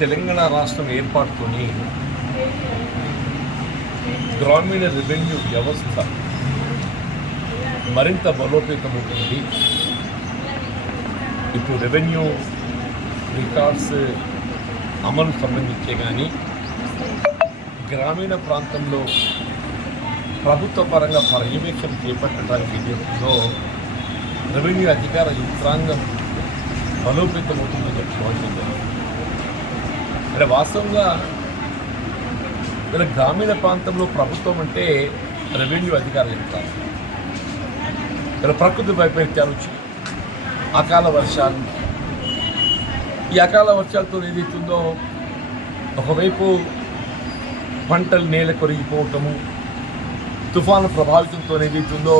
తెలంగాణ రాష్ట్రం ఏర్పాటుతోని గ్రామీణ రెవెన్యూ వ్యవస్థ మరింత బలోపేతమవుతుంది. ఇప్పుడు రెవెన్యూ రికార్డ్స్ అమలు సంబంధించే కానీ గ్రామీణ ప్రాంతంలో ప్రభుత్వ పరంగా పర్యవేక్షణ చేపట్టడానికి ఏదైతుందో రెవెన్యూ అధికార యంత్రాంగం బలోపేతమవుతుందని చెప్పుకోవాల్సిందే. అంటే వాస్తవంగా ఇలా గ్రామీణ ప్రాంతంలో ప్రభుత్వం అంటే రెవెన్యూ అధికార యంత్రాంగం. ఇలా ప్రకృతి వైపరీత్యాలు వచ్చి అకాల వర్షాలు, ఈ అకాల వర్షాలతో ఏదైతుందో ఒకవైపు పంటలు నేల కొరిగిపోవటము, తుఫాను ప్రభావితంతో ఏదైతుందో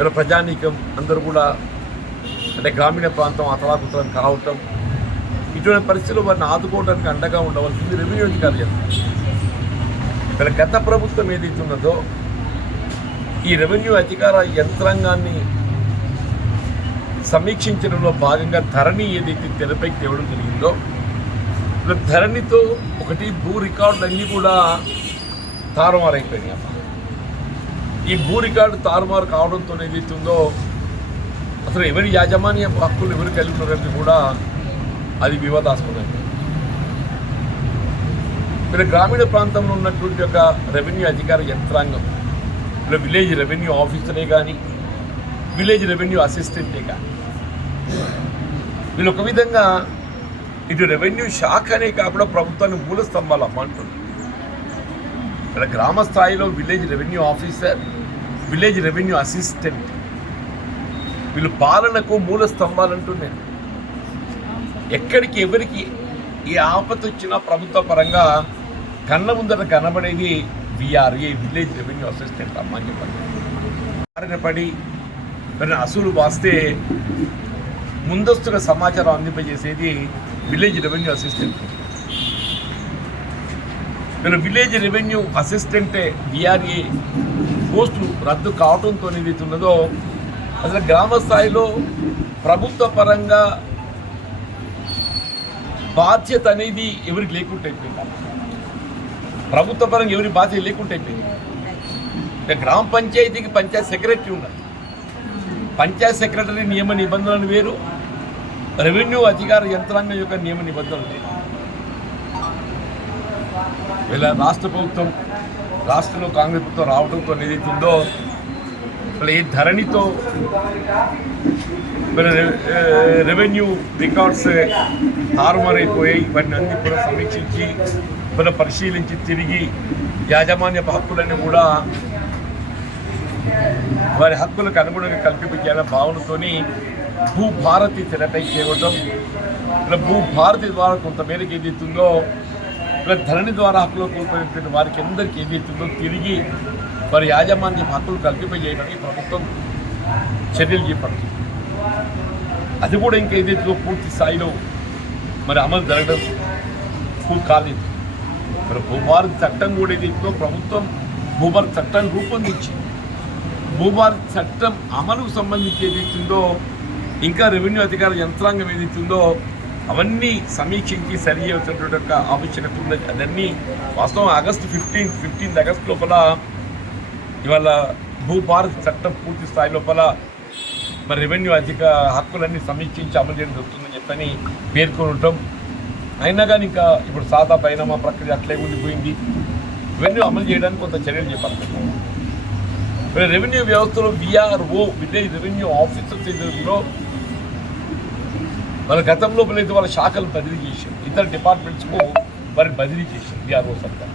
ఇలా ప్రజానీకం అందరూ కూడా అంటే గ్రామీణ ప్రాంతం అతలాకుతలం కావటం, ఇటువంటి పరిస్థితుల్లో వారిని ఆదుకోవడానికి అండగా ఉండవలసింది రెవెన్యూ అధికారులు. ఇక్కడ గత ప్రభుత్వం ఏదైతున్నదో ఈ రెవెన్యూ అధికార యంత్రాంగాన్ని సమీక్షించడంలో భాగంగా ధరణి ఏదైతే తెరపైకి తేవడం జరిగిందో, ధరణితో ఒకటి భూ రికార్డులన్నీ కూడా తారుమారైపోయినాయి. ఈ భూ రికార్డు తారుమారు కావడంతో ఏదైతుందో అసలు ఎవరి యాజమాన్య హక్కులు ఎవరు కలిగి ఉన్నారంటే కూడా అది వివాదాస్పదంగా. ఇక్కడ గ్రామీణ ప్రాంతంలో ఉన్నటువంటి ఒక రెవెన్యూ అధికార యంత్రాంగం, ఇలా విలేజ్ రెవెన్యూ ఆఫీసరే కానీ విలేజ్ రెవెన్యూ అసిస్టెంటే కానీ వీళ్ళు ఒక విధంగా ఇటు రెవెన్యూ శాఖనే కాకుండా ప్రభుత్వాన్ని మూల స్తంభాలు అమ్మంటుంది. ఇక్కడ గ్రామ స్థాయిలో village revenue officer, village revenue assistant వీళ్ళు పాలనకు మూల స్తంభాలు అంటున్నాను. ఎక్కడికి ఎవరికి ఏ ఆపద వచ్చినా ప్రభుత్వ పరంగా కళ్ళ ముందర కనబడేది విఆర్ఏ, విలేజ్ రెవెన్యూ అసిస్టెంట్ అమ్మ అని చెప్పండి. పడి అసలు వాస్తే ముందస్తుగా సమాచారం అందింపజేసేది విలేజ్ రెవెన్యూ అసిస్టెంట్. నేను విలేజ్ రెవెన్యూ అసిస్టెంటే విఆర్ఏ పోస్టు రద్దు కావడంతో ఏదైతున్నదో అసలు గ్రామ స్థాయిలో ప్రభుత్వ పరంగా బాధ్యత అనేది ఎవరికి లేకుండా అయిపోయింది. ప్రభుత్వ పరంగా ఎవరి బాధ్యత లేకుండా అయిపోయింది. గ్రామ పంచాయతీకి పంచాయత్ సెక్రటరీ ఉన్నారు. పంచాయత్ సెక్రటరీ నియమ నిబంధనలు వేరు, రెవెన్యూ అధికార యంత్రాంగం యొక్క నియమ నిబంధనలు వేరు. ఇలా రాష్ట్ర ప్రభుత్వం, రాష్ట్రంలో కాంగ్రెస్ ప్రభుత్వం రావడంతో ఏదైతుందో ఈ ధరణితో రెవెన్యూ రికార్డ్స్ తారుమారైపోయాయి. వాటిని అన్ని కూడా సమీక్షించి పరిశీలించి తిరిగి యాజమాన్య హక్కులన్నీ కూడా వారి హక్కులకు అనుగుణంగా కల్పించాలనే భావనతోని భూభారతి తెరపైకి తేవటం, ఇలా భూభారతి ద్వారా కొంతమేరకు ఏదైతుందో ఇలా ధరణి ద్వారా హక్కులు కోల్పోయిన వారికి అందరికీ ఏదైతుందో తిరిగి వారి యాజమాన్య హక్కులు కల్పింపజేయడానికి ప్రభుత్వం చర్యలు చేపడుతుంది. అది కూడా ఇంకా ఏదైతే పూర్తి స్థాయిలో మరి అమలు జరగడం కాలేదు. మరి భూభారతి చట్టం కూడా ఏదైతుందో ప్రభుత్వం భూభారతి చట్టాన్ని రూపొందించి భూభారతి చట్టం అమలుకు సంబంధించి ఏదైతుందో ఇంకా రెవెన్యూ అధికార యంత్రాంగం ఏదైతుందో అవన్నీ సమీక్షించి సరి చేయాల్సినటువంటి యొక్క ఆవశ్యకత ఉన్నది. అదన్నీ వాస్తవం ఆగస్టు 15 ఆగస్టు లోపల ఇవాళ భూభారతి చట్టం పూర్తి స్థాయి లోపల మరి రెవెన్యూ హక్కులన్నీ సమీక్షించి అమలు చేయడం జరుగుతుందని చెప్పని పేర్కొని ఉంటాం. అయినా కానీ ఇంకా ఇప్పుడు సాదా బైనామా ప్రక్రియ అట్లే ఉండిపోయింది. రెవెన్యూ అమలు చేయడానికి కొంత చర్యలు చేపడుతున్నాం. రెవెన్యూ వ్యవస్థలో విఆర్ఓ, విలేజ్ రెవెన్యూ ఆఫీసర్స్ ఏదో వాళ్ళ గతంలో అయితే వాళ్ళ శాఖలు బదిలీ చేశారు, ఇతర డిపార్ట్మెంట్స్కు వారిని బదిలీ చేశారు విఆర్ఓ సర్కార్.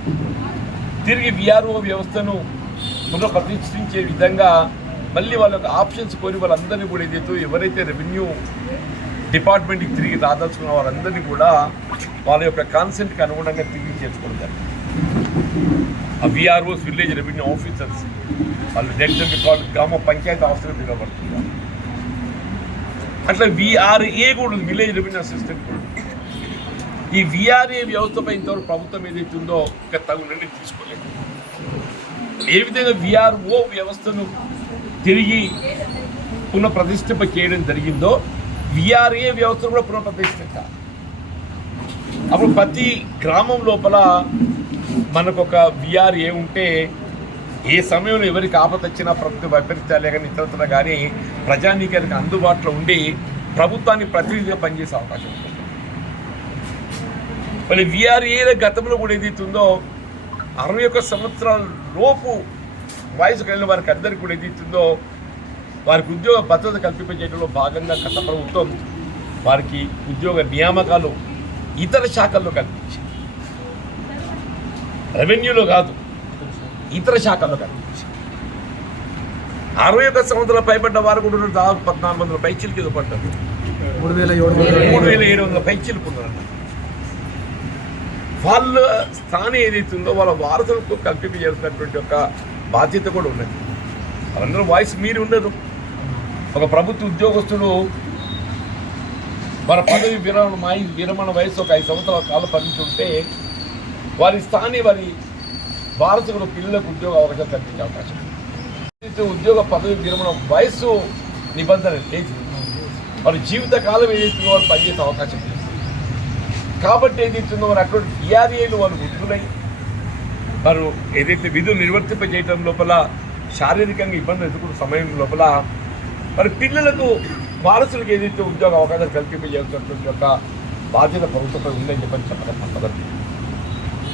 తిరిగి విఆర్ఓ వ్యవస్థను పునఃప్రతిష్ఠించే విధంగా మళ్ళీ వాళ్ళ యొక్క ఆప్షన్స్ కోరి వాళ్ళందరినీ కూడా ఏదైతే ఎవరైతే రెవెన్యూ డిపార్ట్మెంట్కి తిరిగి రాదాల్చుకున్న వారందరినీ కూడా వాళ్ళ యొక్క కాన్సెంట్కి అనుగుణంగా తిరిగి చేసుకోవడం జరిగింది. ఆ విఆర్ఓస్, విలేజ్ రెవెన్యూ ఆఫీసర్స్ వాళ్ళు జంక్షన్ రికార్డు గ్రామ పంచాయతీ ఆఫీసర్ పిలువబడుతున్నారు. అట్లా విఆర్ఏ కూడా విలేజ్ రెవెన్యూ అసిస్టెంట్ కూడా. ఈ విఆర్ఏ వ్యవస్థపై ఇంతవరకు ప్రభుత్వం ఏదైతే ఉందో ఇంకా తగు నిర్ణయం తీసుకోలేదు. ఏ విధంగా విఆర్ఓ వ్యవస్థను తిరిగి పునఃప్రతిష్ఠింప చేయడం జరిగిందో విఆర్ఏ వ్యవస్థను కూడా పునఃప్రతిష్ఠించాలి. అప్పుడు ప్రతి గ్రామం లోపల మనకొక విఆర్ఏ ఉంటే ఏ సమయంలో ఎవరికి ఆపద వచ్చినా ప్రభుత్వ వైపరీత్యాలే కానీ ఇతరత్ర కానీ ప్రజానీకానికి అందుబాటులో ఉండి ప్రభుత్వాన్ని ప్రతినిధిగా పనిచేసే అవకాశం ఉంటుంది. మళ్ళీ విఆర్ఏల గతంలో కూడా ఏదైతుందో 61 సంవత్సరాల లోపు వయసు కలిగిన వారికి అందరికీ కూడా ఏదైతుందో వారికి ఉద్యోగ భద్రత కల్పించేయడంలో భాగంగా గత ప్రభుత్వం వారికి ఉద్యోగ నియామకాలు ఇతర శాఖల్లో కల్పించి, రెవెన్యూలో కాదు ఇతర శాఖల్లో కల్పించి 61 సంవత్సరాలు పైబడ్డ వారు కూడా దాదాపు 1400 పైచీలకి ఏదో పడ్డారు. 3700 పైచీలకు ఉన్నారన్న. వాళ్ళ స్థానం ఏదైతుందో వాళ్ళ వారసులకు కల్పించేసినటువంటి ఒక బాధ్యత కూడా ఉన్నది. వాళ్ళందరూ వాయిస్ మీరు ఉన్నారు. ఒక ప్రభుత్వ ఉద్యోగస్తుడు మన పదవి విరమణ వయసు ఒక 5 సంవత్సరాల కాలం పరిమితుంటే వారి స్థాని వారి వారసులు పిల్లలకు ఉద్యోగ అవకాశం కల్పించే అవకాశం. ఉద్యోగ పదవి విరమణ వయస్సు నిబంధన లేదు. వారి జీవితకాలం ఏదైతుందో వారు పనిచేసే అవకాశం లేదు. కాబట్టి ఏదైతుందో వారు అటువంటి విఆర్ఏలు వారు వృద్ధులై వారు ఏదైతే విధులు నిర్వర్తింపజేయటం లోపల శారీరకంగా ఇబ్బందులు ఎదుర్కొన్న సమయం లోపల మరి పిల్లలకు వారసులకు ఏదైతే ఉద్యోగ అవకాశాలు కల్పింపజేస్తున్నటువంటి యొక్క బాధ్యత ప్రభుత్వంపై ఉందని చెప్పడం తప్పదండి.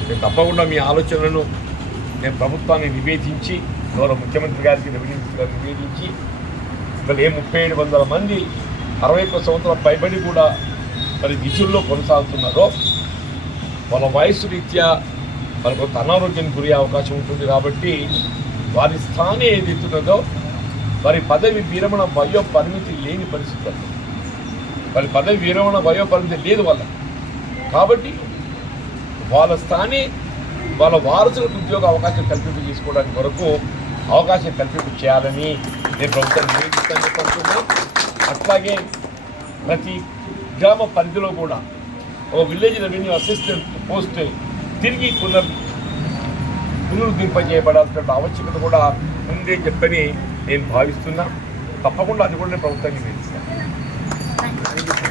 నేను తప్పకుండా మీ ఆలోచనలను నేను ప్రభుత్వాన్ని నివేదించి గౌరవ ముఖ్యమంత్రి గారికి రెవెన్యూ మినిస్టర్ గారికి నివేదించి ఇవాళ 3700 మంది 61 సంవత్సరాల పైబడి కూడా మరి విధుల్లో కొనసాగుతున్నారో వాళ్ళ వయసు రీత్యా వాళ్ళకు అనారోగ్యానికి గురి అవకాశం ఉంటుంది. కాబట్టి వారి స్థానం ఏదైతున్నదో వారి పదవి విరమణ వయో పరిమితి లేని పరిస్థితుల్లో వారి పదవి విరమణ వయో పరిమితి లేదు వాళ్ళ. కాబట్టి వాళ్ళ స్థానే వాళ్ళ వారసులకు ఉద్యోగ అవకాశం కల్పింపు చేసుకోవడానికి వరకు అవకాశం కల్పింపు చేయాలని నేను ప్రభుత్వాన్ని నివేదిస్తాను చెప్పుకుంటున్నాను. అట్లాగే ప్రతి గ్రామ పరిధిలో కూడా ఒక విలేజ్ రెవెన్యూ అసిస్టెంట్ పోస్ట్ తిరిగి పునరుద్ధరింపజేయబడాల్సిన ఆవశ్యకత కూడా ఉందని చెప్పని నేను భావిస్తున్నా. తప్పకుండా అది కూడా నేను ప్రభుత్వాన్ని